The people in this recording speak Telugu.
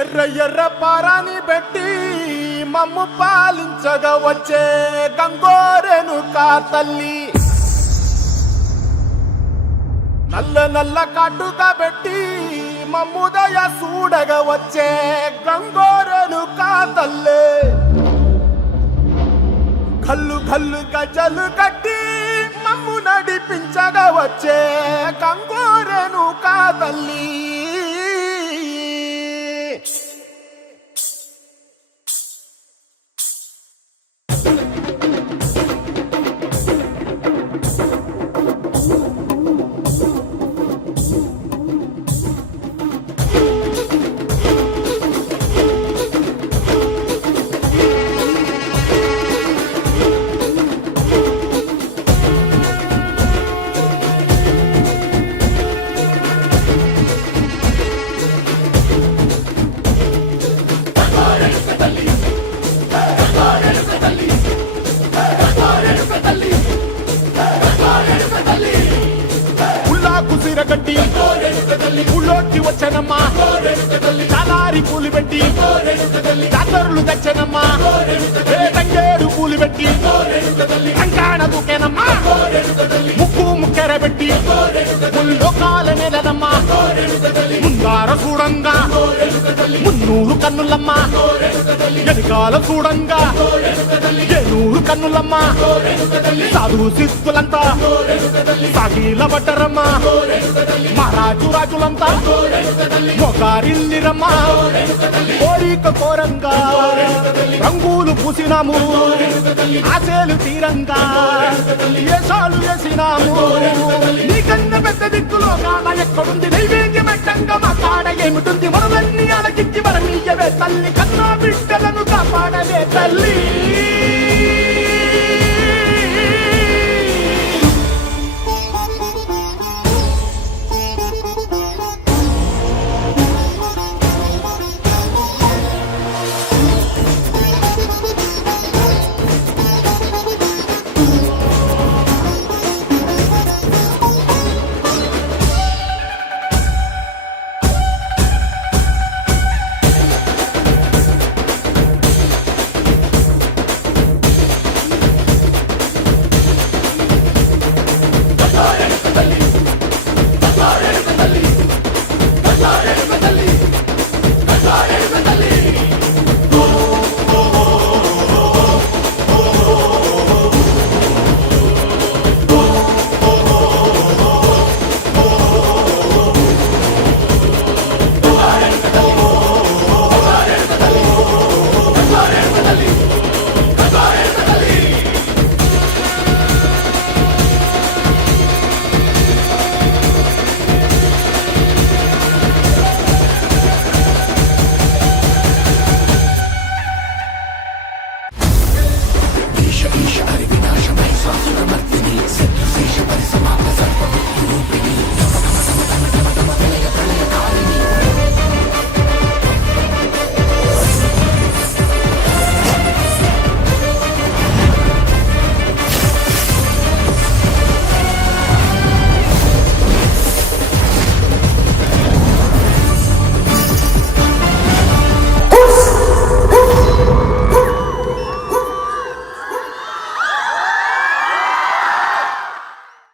ఎర్ర ఎర్ర పారాని పెట్టి మమ్ము పాలించగా వచ్చే గంగోరెనుకా తల్లి, నల్ల నల్ల కాటుగా పెట్టి మమ్ముదయ చూడగా వచ్చే గంగోరెనుకా తల్లి, కల్లు కల్లు గజలు కట్టి మమ్ము నడిపించగా వచ్చే గంగోరెనుకా తల్లి. గట్టి ఊళ్ళోకి వచ్చనమ్మా, చాలారి పూలు పెట్టి జాతరులు తెచ్చనమ్మా, తంగేడు పూలు పెట్టి కంకాణ దూకేనమ్మా, ముక్కు ముక్కెర పెట్టి ముల్లోకాల నెలనమ్మా, ముందార చూడంగా మున్నూరు కన్నులమ్మా, ఎనకాల చూడంగా ఏనూరు కన్నులమ్మా, సాధు సిద్ధులంతా సాగిల పడ్డరమ్మా, మహారాజు రాజులంతా మొగారిల్లిరమ్మా, కోరిక కోరంగా రంగులు పూసినాము, ఆశలు తీరంగా ఏసాలు వేసినాము, నీకన్నా పెద్ద దిక్కులో కాడ ఎక్కడుంది, నైవేద్యం పెట్టంగా మా కాడ ఏమిటుంది, మనలన్నీ అలకిచ్చి మరమీయవే తల్లి, కన్నా బిడ్డలను